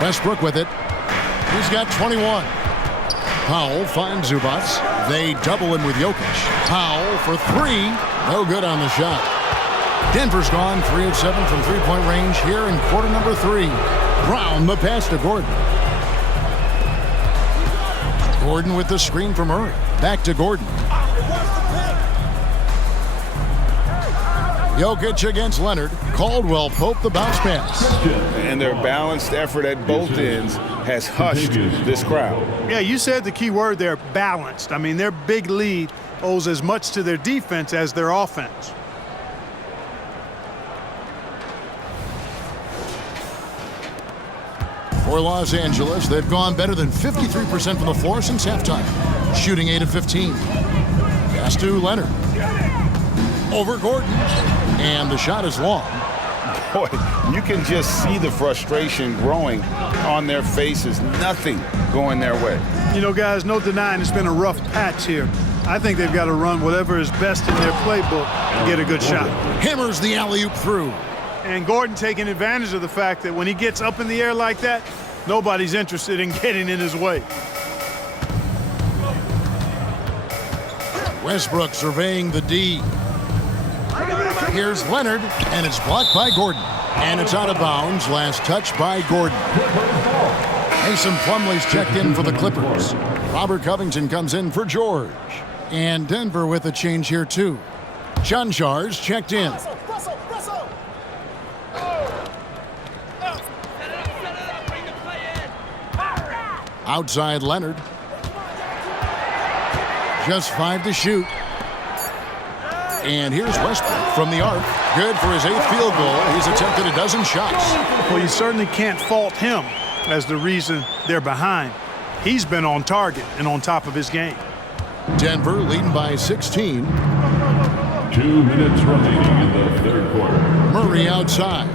Westbrook with it. He's got 21. Powell finds Zubac. They double him with Jokic. Powell for 3. No good on the shot. Denver's gone 3 of 7 from three-point range here in quarter number 3. Brown the pass to Gordon. Gordon with the screen for Murray. Back to Gordon. Jokic against Leonard. Caldwell Pope the bounce pass. And their balanced effort at both ends has hushed this crowd. Yeah, you said the key word there, balanced. I mean, their big lead owes as much to their defense as their offense. For Los Angeles, they've gone better than 53% from the floor since halftime, shooting 8 of 15. Pass to Leonard. Over Gordon. And the shot is long. Boy, you can just see the frustration growing on their faces. Nothing going their way. You know, guys, no denying it's been a rough patch here. I think they've got to run whatever is best in their playbook and get a good shot. Hammers the alley-oop through. And Gordon taking advantage of the fact that when he gets up in the air like that, nobody's interested in getting in his way. Westbrook surveying the D. Here's Leonard, and it's blocked by Gordon. And it's out of bounds. Last touch by Gordon. Mason Plumlee's checked in for the Clippers. Robert Covington comes in for George. And Denver with a change here, too. Chanchar's checked in. Outside Leonard. Just 5 to shoot. And here's Westbrook from the arc. Good for his 8th field goal. He's attempted a dozen shots. Well, you certainly can't fault him as the reason they're behind. He's been on target and on top of his game. Denver leading by 16. 2 minutes remaining in the third quarter. Murray outside.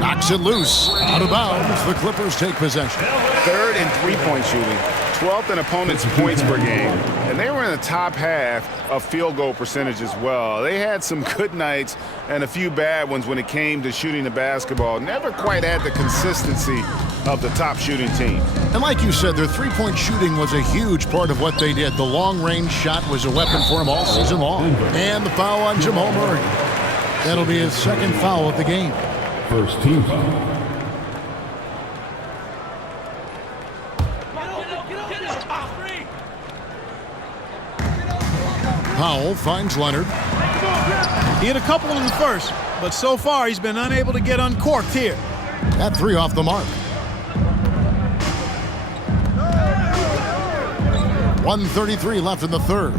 Knocks it loose. Out of bounds. The Clippers take possession. 3rd in three-point shooting, 12th in opponents' points per game, and they were in the top half of field goal percentage as well. They had some good nights and a few bad ones when it came to shooting the basketball. Never quite had the consistency of the top shooting team. And like you said, their three-point shooting was a huge part of what they did. The long-range shot was a weapon for them all season long. And the foul on Jamal Murray. That'll be his 2nd foul of the game. First team foul. Powell finds Leonard. He hit a couple in the first, but so far he's been unable to get uncorked here. That 3 off the mark. 1:33 left in the 3rd.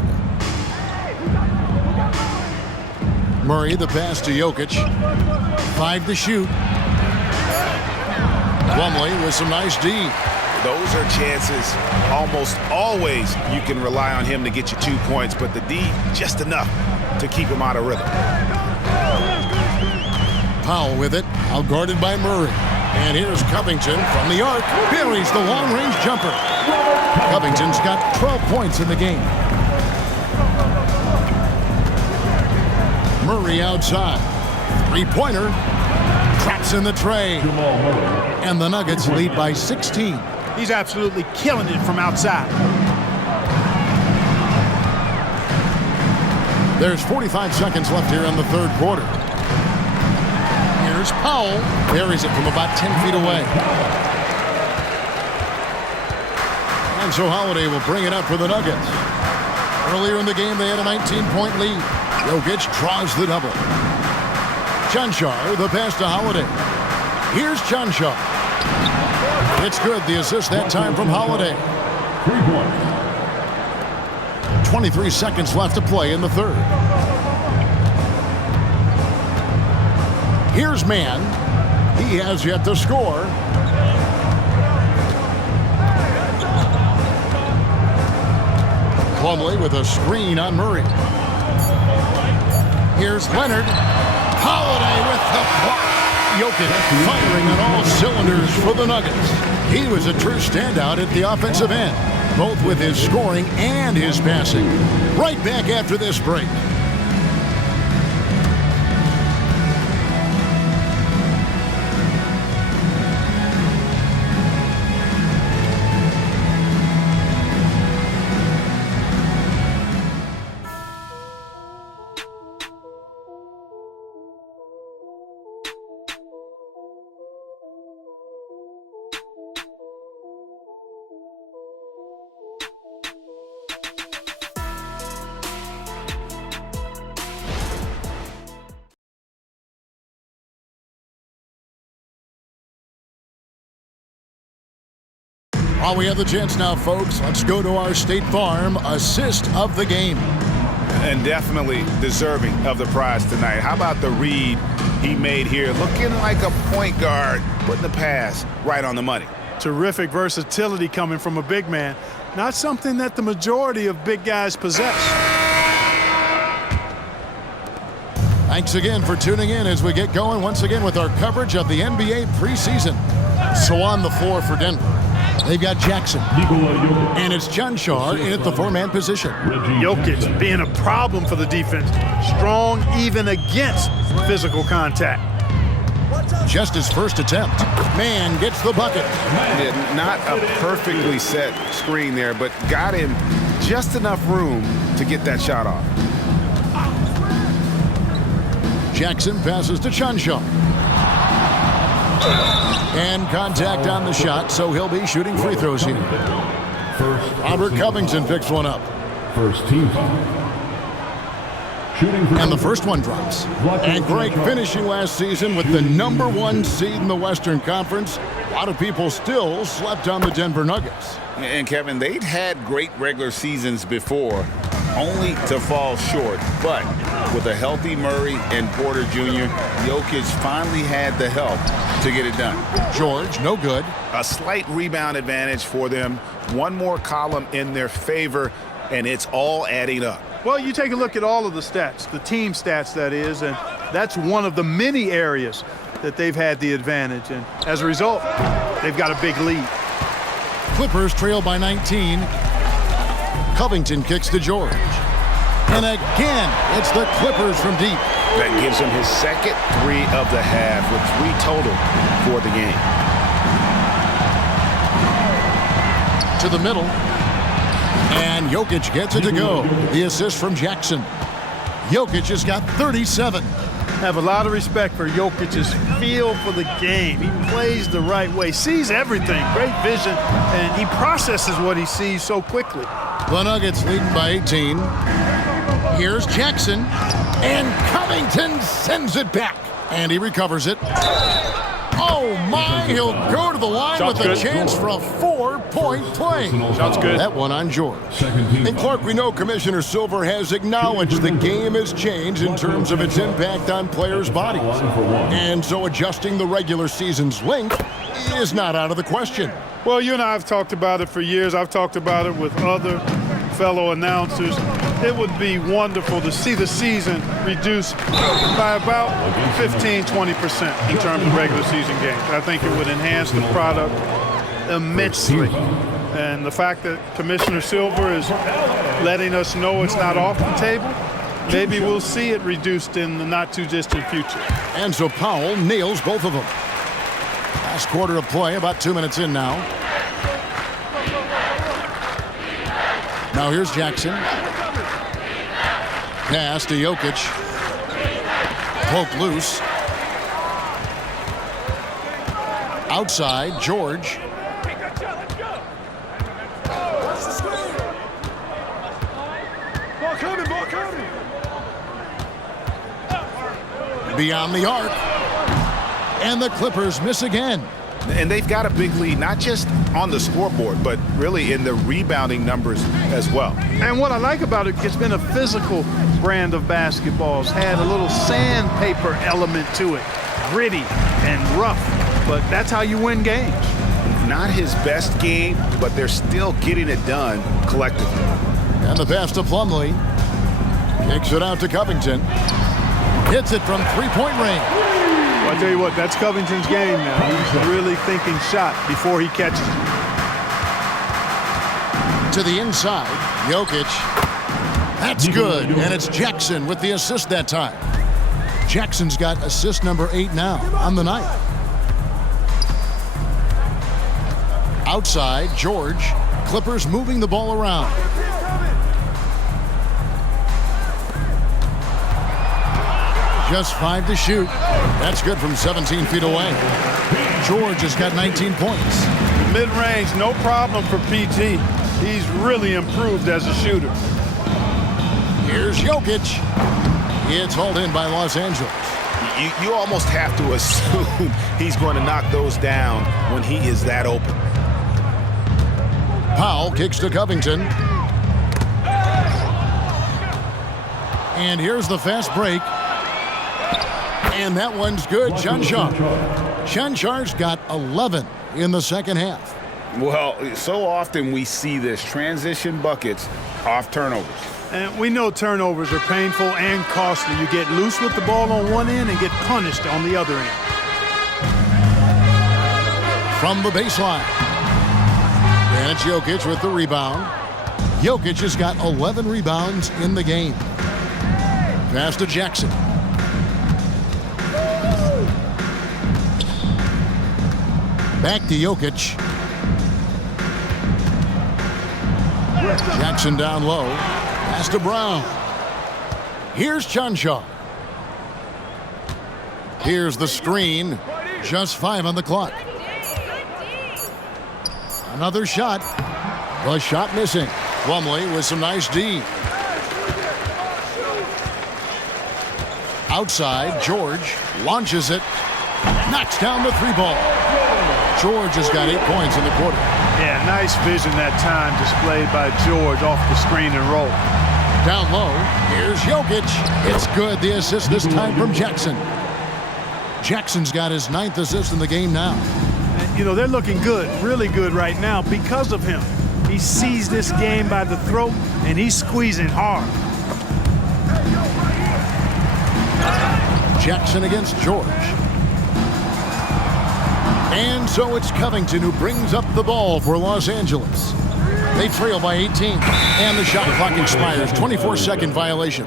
Murray, the pass to Jokic. 5 to shoot. Plumlee with some nice D. Those are chances almost always you can rely on him to get you 2 points, but the D just enough to keep him out of rhythm. Powell with it, outguarded by Murray. And here's Covington from the arc. Buries the long-range jumper. Covington's got 12 points in the game. Murray outside. 3-pointer. Traps in the tray. And the Nuggets lead by 16. He's absolutely killing it from outside. There's 45 seconds left here in the 3rd quarter. Here's Powell. Buries it from about 10 feet away. And so Holiday will bring it up for the Nuggets. Earlier in the game, they had a 19-point lead. Jokic draws the double. Chancellor, the pass to Holiday. Here's Chancellor. It's good. The assist that time from Holiday. 3 points. 23 seconds left to play in the 3rd. Here's Mann. He has yet to score. Plumlee with a screen on Murray. Here's Leonard. Holiday with the block. Jokic firing on all cylinders for the Nuggets. He was a true standout at the offensive end, both with his scoring and his passing. Right back after this break. While we have the chance now, folks, let's go to our State Farm assist of the game. And definitely deserving of the prize tonight. How about the read he made here? Looking like a point guard, putting the pass right on the money. Terrific versatility coming from a big man. Not something that the majority of big guys possess. Thanks again for tuning in as we get going once again with our coverage of the NBA preseason. So on the floor for Denver, they've got Jackson. And it's Chancellor in at the 4-man position. Jokic being a problem for the defense. Strong even against physical contact. Just his first attempt. Mann gets the bucket. Yeah, not a perfectly set screen there, but got him just enough room to get that shot off. Jackson passes to Chancellor. And contact on the shot, so he'll be shooting free throws here. Robert Covington picks one up. First team foul. And the first one drops. And Greg finishing last season with the #1 seed in the Western Conference. A lot of people still slept on the Denver Nuggets. And Kevin, they'd had great regular seasons before, only to fall short. But with a healthy Murray and Porter Jr., Jokic finally had the help to get it done. George, no good. A slight rebound advantage for them. One more column in their favor, and it's all adding up. Well, you take a look at all of the stats, the team stats that is, and that's one of the many areas that they've had the advantage. And as a result, they've got a big lead. Clippers trail by 19. Covington kicks to George. And again, it's the Clippers from deep. That gives him his second 3 of the half with 3 total for the game. To the middle. And Jokic gets it to go. The assist from Jackson. Jokic has got 37. Have a lot of respect for Jokic's feel for the game. He plays the right way, sees everything, great vision, and he processes what he sees so quickly. The Nuggets leading by 18. Here's Jackson, and Covington sends it back, and he recovers it. Oh my, he'll go to the line with a chance for a 4-point play. Sounds good. That one on George. And Clark, we know Commissioner Silver has acknowledged the game has changed in terms of its impact on players' bodies. And so adjusting the regular season's length is not out of the question. Well, you and I have talked about it for years. I've talked about it with other fellow announcers. It would be wonderful to see the season reduced by about 15-20% in terms of regular season games. I think it would enhance the product immensely. And the fact that Commissioner Silver is letting us know it's not off the table, maybe we'll see it reduced in the not-too-distant future. And so Powell nails both of them. Last quarter of play, about 2 minutes in now. Now here's Jackson. Pass to Jokic. Poke loose. Outside, George. Beyond the arc. And the Clippers miss again. And they've got a big lead, not just on the scoreboard, but really in the rebounding numbers as well. And what I like about it, it's been a physical brand of basketball. It's had a little sandpaper element to it, gritty and rough, but that's how you win games. Not his best game, but they're still getting it done collectively. And the pass to Plumlee. Kicks it out to Covington. Hits it from three-point range. Well, I tell you what, that's Covington's game now. He's really thinking shot before he catches it. To the inside, Jokic. That's good, and it's Jackson with the assist that time. Jackson's got assist number 8 now on the night. Outside, George. Clippers moving the ball around. Just 5 to shoot. That's good from 17 feet away. George has got 19 points. Mid-range, no problem for PG. He's really improved as a shooter. Here's Jokic. It's hauled in by Los Angeles. You almost have to assume he's going to knock those down when he is that open. Powell kicks to Covington. And here's the fast break. And that one's good. Chanchar's got 11 in the second half. Well, so often we see this transition buckets off turnovers. And we know turnovers are painful and costly. You get loose with the ball on one end and get punished on the other end. From the baseline. And it's Jokic with the rebound. Jokic has got 11 rebounds in the game. Pass to Jackson. Back to Jokic. Jackson down low. Pass to Brown. Here's Chanchar. Here's the screen. Just 5 on the clock. Another shot. The shot missing. Plumlee with some nice D. Outside, George launches it. Knocks down the 3-ball. George has got 8 points in the quarter. Yeah, nice vision that time displayed by George off the screen and roll. Down low, here's Jokic. It's good. The assist this time from Jackson. Jackson's got his 9th assist in the game now. And, you know, they're looking good, really good right now because of him. He sees this game by the throat, and he's squeezing hard. Jackson against George. And so it's Covington who brings up the ball for Los Angeles. They trail by 18, and the shot clock expires. 24-second violation.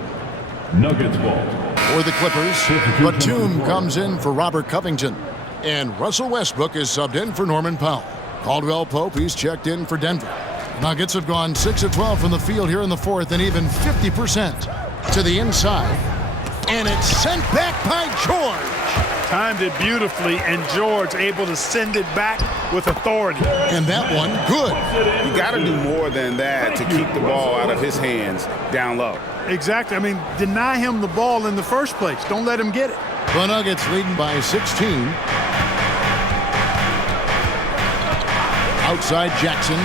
Nuggets ball. For the Clippers, Batum comes in for Robert Covington, and Russell Westbrook is subbed in for Norman Powell. Caldwell Pope, he's checked in for Denver. Nuggets have gone 6 of 12 from the field here in the fourth, and even 50% to the inside. And it's sent back by George. Timed it beautifully, and George able to send it back with authority. And that one, good. You got to do more than that to keep the ball out of his hands down low. Exactly. I mean, deny him the ball in the first place. Don't let him get it. The Nuggets leading by 16. Outside Jackson.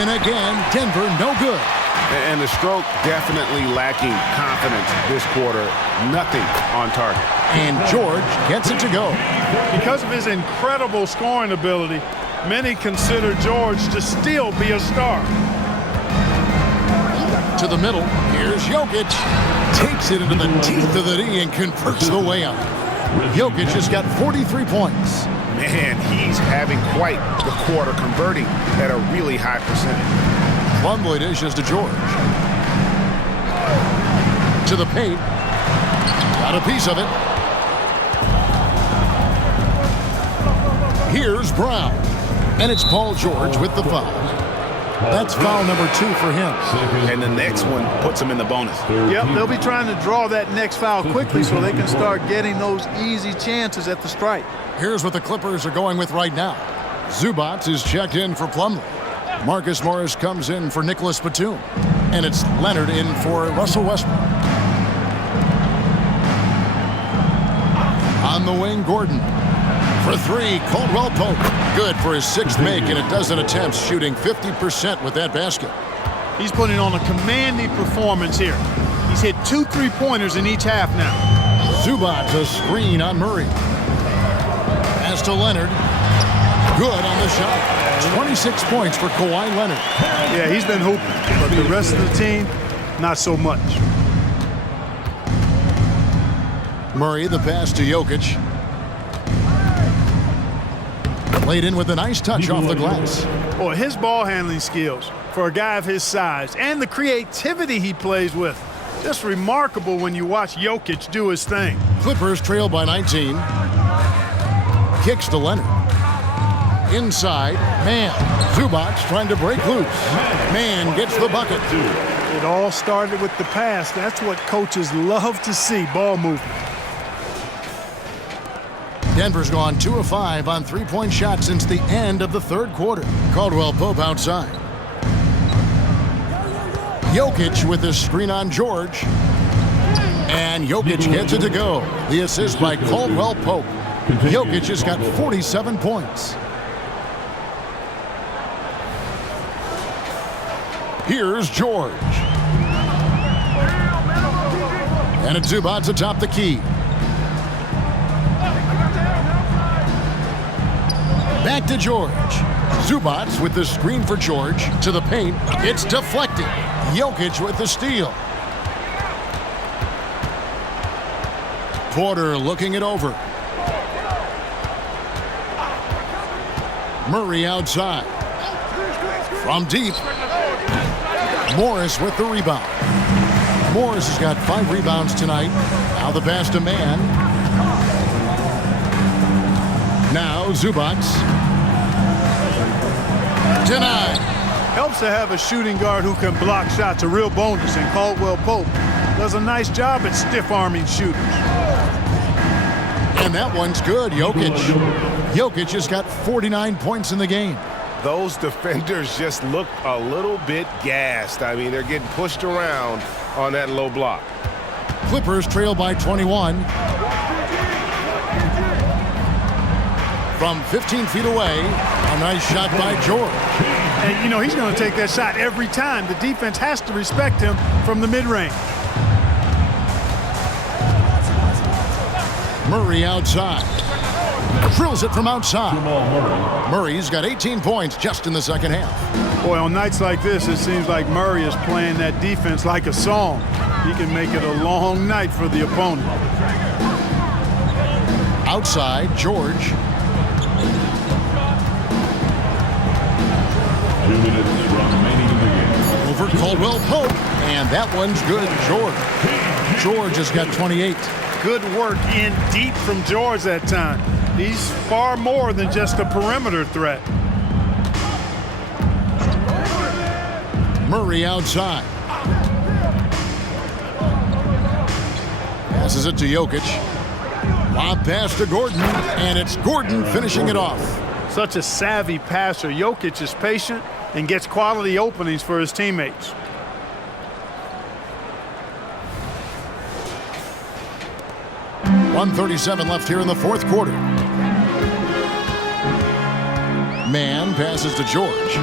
And again, Denver no good. And the stroke definitely lacking confidence this quarter. Nothing on target. And George gets it to go. Because of his incredible scoring ability, many consider George to still be a star. To the middle, here's Jokic. Takes it into the teeth of the D and converts the layup. Jokic has got 43 points. Man, he's having quite the quarter, converting at a really high percentage. Plumlee dishes to George. To the paint. Got a piece of it. Here's Brown. And it's Paul George with the foul. That's foul number 2 for him. And the next one puts him in the bonus. Yep, they'll be trying to draw that next foul quickly so they can start getting those easy chances at the stripe. Here's what the Clippers are going with right now. Zubac is checked in for Plumlee. Marcus Morris comes in for Nicholas Batum. And it's Leonard in for Russell Westbrook. On the wing, Gordon. For 3, Caldwell Pope. Good for his 6th make, and a dozen attempts, shooting 50% with that basket. He's putting on a commanding performance here. He's hit 2 3-pointers in each half now. Zubac, a screen on Murray. Pass to Leonard. Good on the shot. 26 points for Kawhi Leonard. Yeah, he's been hooping, but the rest of the team, not so much. Murray, the pass to Jokic. Laid in with a nice touch off the glass. Boy, his ball handling skills for a guy of his size and the creativity he plays with. Just remarkable when you watch Jokic do his thing. Clippers trail by 19. Kicks to Leonard. Inside, man. Zubac trying to break loose. Man gets the bucket. It all started with the pass. That's what coaches love to see, ball movement. Denver's gone 2 of 5 on 3-point shots since the end of the third quarter. Caldwell Pope outside. Jokic with his screen on George. And Jokic gets it to go. The assist by Caldwell Pope. Jokic has got 47 points. Here's George. And it's Zubac atop the key. Back to George. Zubac with the screen for George. To the paint. It's deflected. Jokic with the steal. Porter looking it over. Murray outside. From deep. Morris with the rebound. Morris has got 5 rebounds tonight. Now the pass to man. Now Zubac. Denied. Helps to have a shooting guard who can block shots, a real bonus, and Caldwell Pope does a nice job at stiff-arming shooters. And that one's good, Jokic. Jokic has got 49 points in the game. Those defenders just look a little bit gassed. I mean, they're getting pushed around on that low block. Clippers trail by 21. From 15 feet away, a nice shot by George. And, you know, he's going to take that shot every time. The defense has to respect him from the mid-range. Murray outside. Drills it from outside. Murray's got 18 points just in the second half. Boy, on nights like this, it seems like Murray is playing that defense like a song. He can make it a long night for the opponent. Outside, George. 2 minutes remaining in the game. Over Caldwell Pope, and that one's good. George has got 28. Good work in deep from George that time. He's far more than just a perimeter threat. Murray outside. Passes it to Jokic. Lob pass to Gordon, and it's Gordon finishing it off. Such a savvy passer. Jokic is patient and gets quality openings for his teammates. .137 left here in the fourth quarter. Mann passes to George.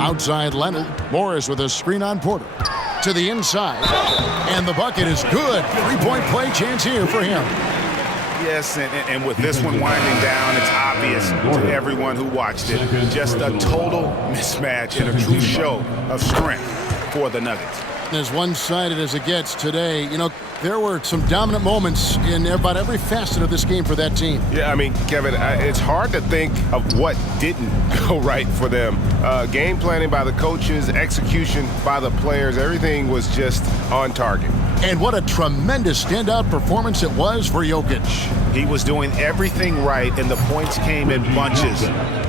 Outside Leonard. Morris with a screen on Porter. To the inside. And the bucket is good. Three-point play chance here for him. Yes, and with this one winding down, it's obvious to everyone who watched it. Just a total mismatch and a true show of strength for the Nuggets. As one-sided as it gets today, you know, there were some dominant moments in about every facet of this game for that team. Yeah, I mean, Kevin, it's hard to think of what didn't go right for them. Game planning by the coaches, execution by the players, everything was just on target. And what a tremendous standout performance it was for Jokic. He was doing everything right, and the points came in bunches.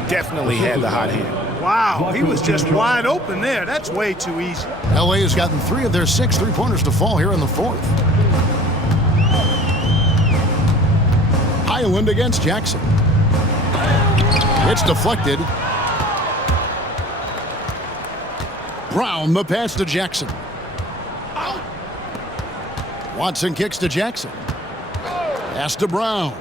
Definitely had the hot hand. Wow, he was just wide open there. That's way too easy. LA has gotten 3 of their 6 three-pointers to fall here in the fourth. Highland against Jackson. It's deflected. Brown the pass to Jackson. Watson kicks to Jackson. Pass to Brown.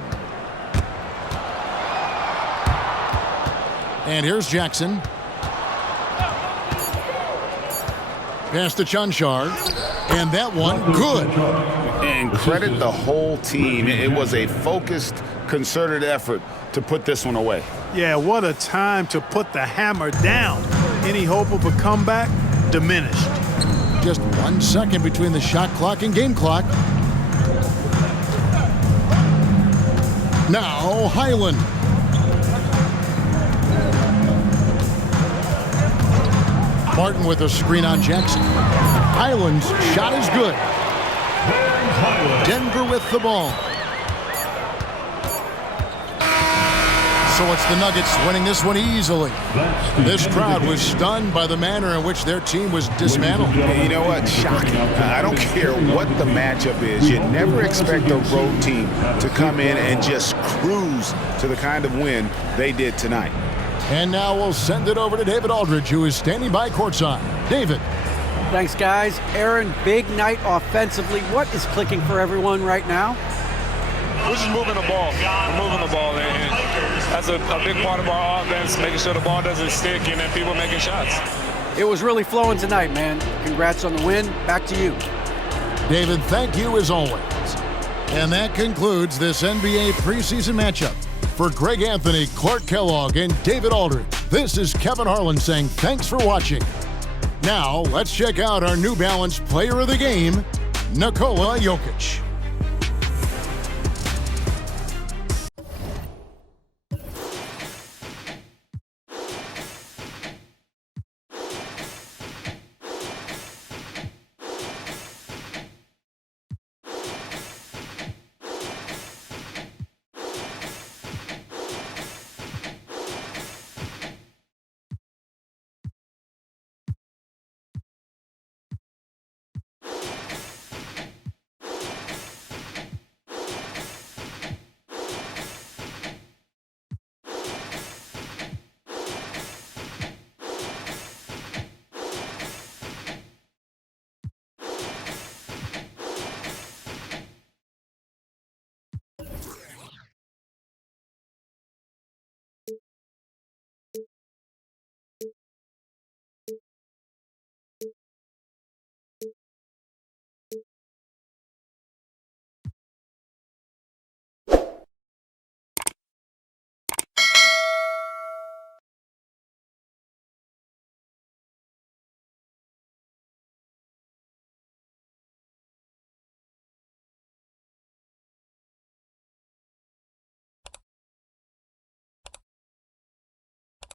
And here's Jackson. Pass to Chanchar. And that one, good. And credit the whole team. It was a focused, concerted effort to put this one away. Yeah, what a time to put the hammer down. Any hope of a comeback? Diminished. Just 1 second between the shot clock and game clock. Now, Highland. Martin with a screen on Jackson. Highland's shot is good. Denver with the ball. So it's the Nuggets winning this one easily. This crowd was stunned by the manner in which their team was dismantled. You know what? Shocking. I don't care what the matchup is. You never expect a road team to come in and just cruise to the kind of win they did tonight. And now we'll send it over to David Aldridge, who is standing by courtside. David. Thanks, guys. Aaron, big night offensively. What is clicking for everyone right now? We're just moving the ball. We're moving the ball. And that's a big part of our offense, making sure the ball doesn't stick and then people making shots. It was really flowing tonight, man. Congrats on the win. Back to you. David, thank you as always. And that concludes this NBA preseason matchup. For Greg Anthony, Clark Kellogg, and David Aldridge, this is Kevin Harlan saying thanks for watching. Now, let's check out our New Balance Player of the Game, Nikola Jokic.